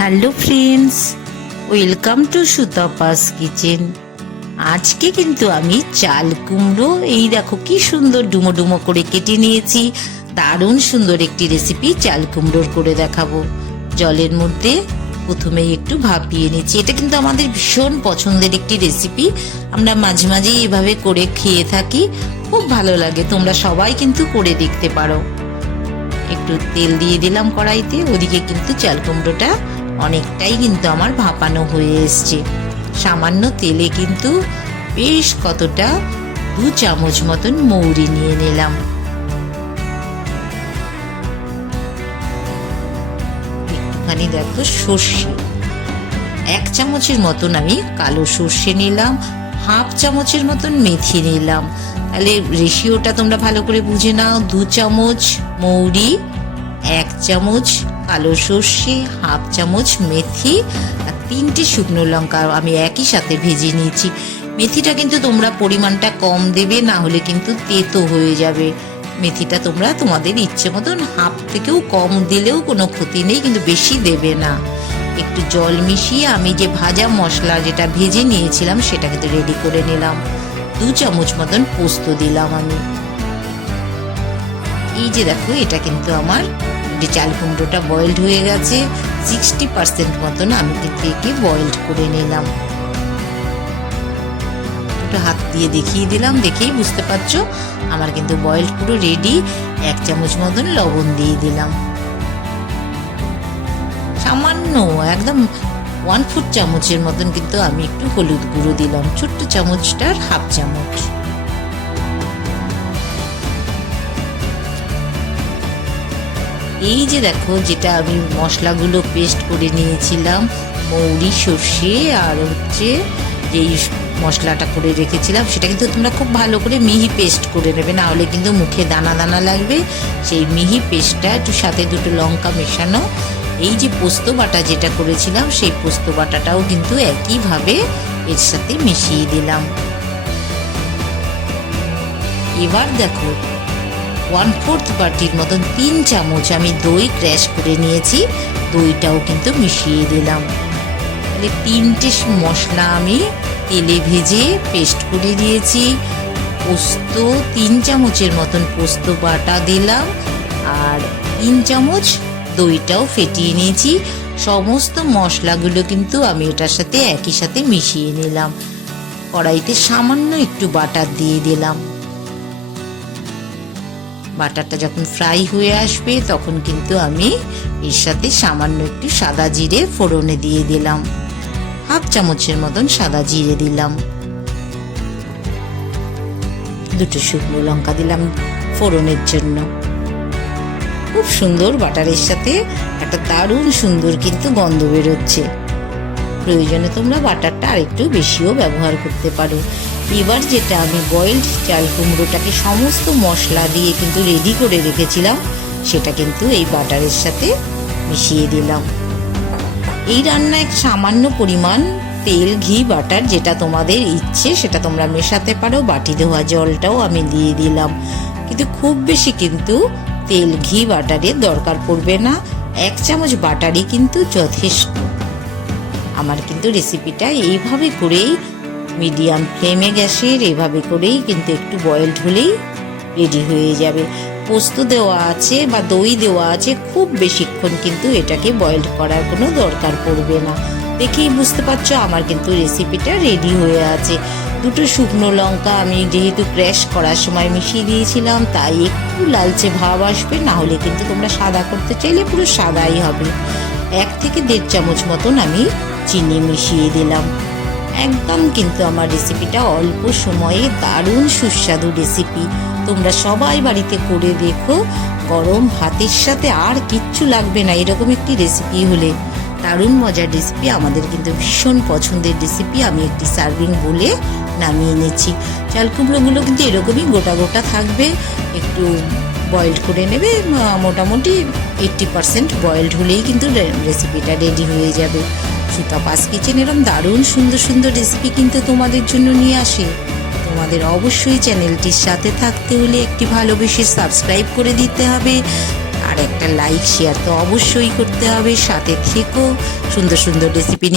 Hello friends, welcome to Sutapa's kitchen. আজকে কিন্তু আমি চাল কুমড়ো এই দেখো কি সুন্দর ডুমো ডুমো করে কেটে নিয়েছি। দারুণ সুন্দর একটি রেসিপি চাল কুমড়োর করে দেখাবো। জলের মধ্যে প্রথমে একটু ভাপিয়ে নিচ্ছি। এটা কিন্তু আমাদের ভীষণ পছন্দের একটি রেসিপি। আমরা মাঝে মাঝে এভাবে করে খেয়ে থাকি, খুব ভালো লাগে। তোমরা সবাই কিন্তু করে দেখতে পারো। একটু তেল দিয়ে দিলাম কড়াইতে। ওদিকে কিন্তু চাল কুমড়োটা অনেকটাই কিন্তু আমার ভাপানো হয়ে এসছে। সামান্য তেলে কিন্তু বেশ কতটা 2 চামচ মতন মৌরি নিয়ে নিলাম। একটুখানি দেখো সর্ষে, 1 চামচের মতন আমি কালো সর্ষে নিলাম। 1/2 চামচের মতন মেথি নিলাম। তাহলে রেশিওটা তোমরা ভালো করে বুঝে নাও। 2 চামচ মৌরি, 1 চামচ কালো সর্ষে, 1/2 চামচ মেথি আর 3টে শুকনো লঙ্কা আমি একই সাথে ভেজে নিয়েছি। মেথিটা কিন্তু তোমরা পরিমাণটা কম দেবে, না হলে কিন্তু তেতো হয়ে যাবে। মেথিটা তোমরা তোমাদের ইচ্ছে মতন 1/2 থেকেও কম দিলেও কোনো ক্ষতি নেই, কিন্তু বেশি দেবে না। একটু জল মিশিয়ে আমি যে ভাজা মশলা যেটা ভেজে নিয়েছিলাম সেটা কিন্তু রেডি করে নিলাম। 2 চামচ মতন পোস্ত দিলাম আমি। এই যে দেখো, এটা কিন্তু আমার চাল কুমড়োটা বয়েলড হয়ে গেছে। 60% মতন আমি কিন্তু একে বয়েলড করে নিলাম। একটু হাত দিয়ে দেখিয়ে দিলাম, দেখেই বুঝতে পারছো আমার কিন্তু বয়েলড পুরো রেডি। 1 চামচ মতন লবণ দিয়ে দিলাম। সামান্য একদম 1/4 চামচের মতন কিন্তু আমি একটু হলুদ গুঁড়ো দিলাম। ছোট্ট চামচটার 1/2 চামচ। এই যে দেখো, যেটা আমি মশলাগুলো পেস্ট করে নিয়েছিলাম, মৌরি, সর্ষে আর যেই মশলাটা করে রেখেছিলাম, সেটা কিন্তু তোমরা খুব ভালো করে মিহি পেস্ট করে নেবে, না হলে কিন্তু মুখে দানা দানা লাগবে। সেই মিহি পেস্টটা একটু সাথে 2টো লঙ্কা মেশানো। এই যে পোস্ত বাটা যেটা করেছিলাম, সেই পোস্ত বাটাটাও কিন্তু একইভাবে এর সাথে মিশিয়ে দিলাম। এবার দেখো, 1/4 বাটির মতন 3 চামচ আমি দই ক্র্যাশ করে নিয়েছি। দইটাও কিন্তু মিশিয়ে দিলাম। তাহলে 3টে মশলা আমি তেলে ভেজে পেস্ট করে দিয়েছি। পোস্ত 3 চামচের মতন পোস্ত বাটা দিলাম, আর 3 চামচ দইটাও ফেটিয়ে নিয়েছি। সমস্ত মশলাগুলো কিন্তু আমি এটার সাথে একই সাথে মিশিয়ে নিলাম। কড়াইতে সামান্য একটু বাটার দিয়ে দিলাম। বাটারটা যখন ফ্রাই হয়ে আসবে তখন কিন্তু আমি এর সাথে সামান্য একটু সাদা জিরে ফোড়নে দিয়ে দিলাম। 1/2 চামচের মতন সাদা জিরে দিলাম। 2টো শুকনো লঙ্কা দিলাম ফোড়নের জন্য। খুব সুন্দর বাটারের সাথে একটা দারুণ সুন্দর কিন্তু গন্ধ বেরোচ্ছে। প্রয়োজনে তোমরা বাটারটা আরেকটু বেশিও ব্যবহার করতে পারো। এবার যেটা আমি বয়েলড চাল কুমড়োটাকে সমস্ত মশলা দিয়ে কিন্তু রেডি করে রেখেছিলাম, সেটা কিন্তু এই বাটারের সাথে মিশিয়ে দিলাম। এই রান্নায় সামান্য পরিমাণ তেল, ঘি, বাটার যেটা তোমাদের ইচ্ছে সেটা তোমরা মেশাতে পারো। বাটি ধোয়া জলটাও আমি দিয়ে দিলাম, কিন্তু খুব বেশি কিন্তু তেল, ঘি, বাটারের দরকার পড়বে না। 1 চামচ বাটারই কিন্তু যথেষ্ট। আমার কিন্তু রেসিপিটা এইভাবে করেই মিডিয়াম ফ্লেমে গ্যাসের এভাবে করেই কিন্তু একটু বয়েলড হলেই রেডি হয়ে যাবে। পোস্ত দেওয়া আছে বা দই দেওয়া আছে, খুব বেশিক্ষণ কিন্তু এটাকে বয়েলড করার কোনো দরকার পড়বে না। দেখেই বুঝতে পারছো আমার কিন্তু রেসিপিটা রেডি হয়ে আছে। 2টো শুকনো লঙ্কা আমি যেহেতু ক্র্যাশ করার সময় মিশিয়ে দিয়েছিলাম, তাই একটু লালচে ভাব আসবে, না হলে কিন্তু তোমরা সাদা করতে চাইলে পুরো সাদাই হবে। 1 থেকে 1.5 চামচ মতন আমি চিনি মিশিয়ে দিলাম। একদম কিন্তু আমার রেসিপিটা অল্প সময়ে দারুণ সুস্বাদু রেসিপি। তোমরা সবাই বাড়িতে করে দেখো। গরম ভাতের সাথে আর কিচ্ছু লাগবে না এরকম একটি রেসিপি হলে। দারুণ মজার রেসিপি, আমাদের কিন্তু ভীষণ পছন্দের রেসিপি। আমি একটি সার্ভিং বলে নামিয়ে নিচ্ছি। চাল কুমড়োগুলো কিন্তু এরকমই গোটা গোটা থাকবে। একটু বয়েলড করে নেবে, মোটামুটি 80% বয়েলড হলেই কিন্তু রেসিপিটা রেডি হয়ে যাবে। সুতাপাস কিচেন এরকম দারুণ সুন্দর সুন্দর রেসিপি কিন্তু তোমাদের জন্য নিয়ে আসে। তোমাদের অবশ্যই চ্যানেলটির সাথে থাকতে হলে একটি ভালোবেসে সাবস্ক্রাইব করে দিতে হবে। আর আর একটা লাইক শেয়ার তো অবশ্যই করতে হবে। সাথে থেকো, সুন্দর সুন্দর রেসিপি নিয়ে